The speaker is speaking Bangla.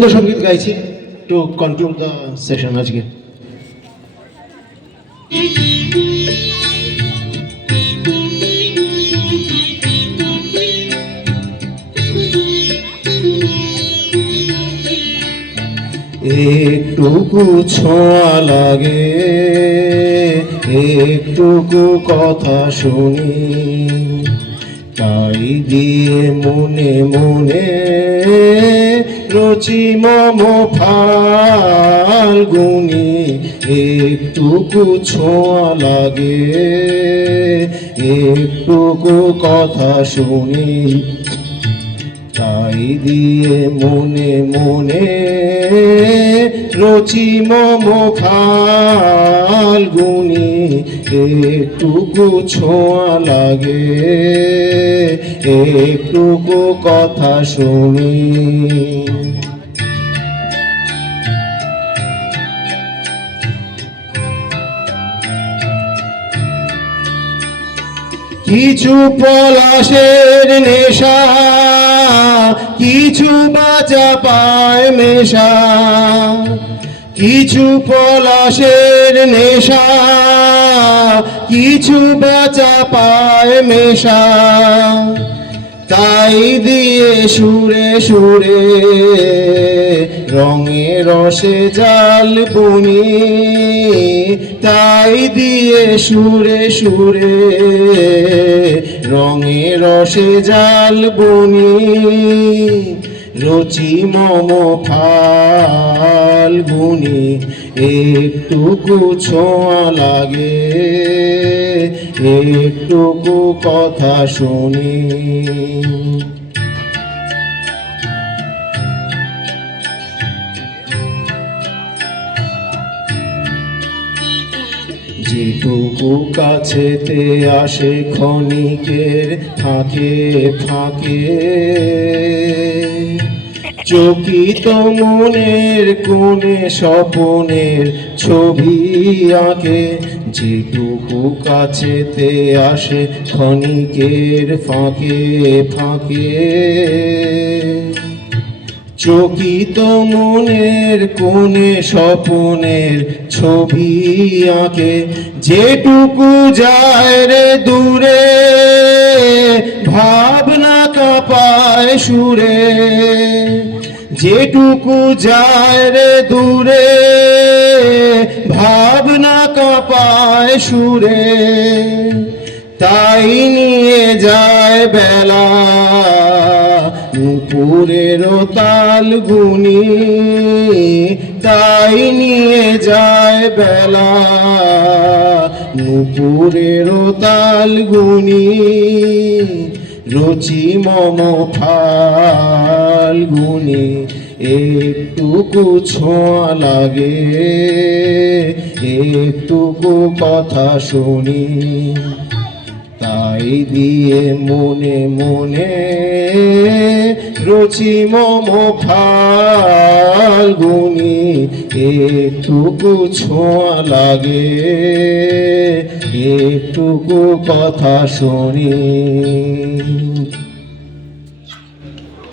সঙ্গীত গাইছি টু কনক্লুড দ্য সেশন আজকে। একটুকু ছোঁয়া লাগে, একটুকু কথা শুনি, তাই দিয়ে মনে মনে রচি মম ফাল্গুনি। একটুকু ছোঁয়া লাগে, একটুকু কথা শুনি, তাই দিয়ে মনে মনে রচি মম ফাল্গুনি। একটুকু ছোঁয়া লাগে, একটুকু কথা শুনি। কিছু পলাশের নেশা, কিছু বাঁচা পায় মেশা, কিছু পলাশের নেশা, কিছু বাঁচা পায় মেশা, তাই দিয়ে সুরে সুরে রঙে রসে জাল বুনি, তাই দিয়ে সুরে সুরে রঙে রসে জাল বুনি। রচি মম ফাল্গুনি, একটুকু ছোঁয়া লাগে, একটুকু কথা শুনি। যেটুকু কাছেতে আসে ক্ষণিকের ফাঁকে ফাঁকে, চকিত মনের কোণে স্বপনের ছবি আঁকে। যেটুকু কাছেতে আসে ক্ষণিকের ফাঁকে ফাঁকে, চকিত মনের কোণে স্বপনের ছবি আঁকে। যেটুকু যায় রে দূরে ভাবনা কাঁপায় সুরে, যেটুকু যায় রে দূরে ভাবনা কাঁপায় সুরে, তাই নিয়ে যায় বেলা নুপুরের তাল গুনি, তাই নিয়ে যায় বেলা নুপুরের তাল গুনি। রচি মম ফাল্গুনি, একটুকু ছোঁয়া লাগে, একটুকু কথা শুনি, তাই দিয়ে মনে মনে রচি মম ফাল্গুনি। একটুকু ছোঁয়া লাগে, একটুকু কথা শুনি।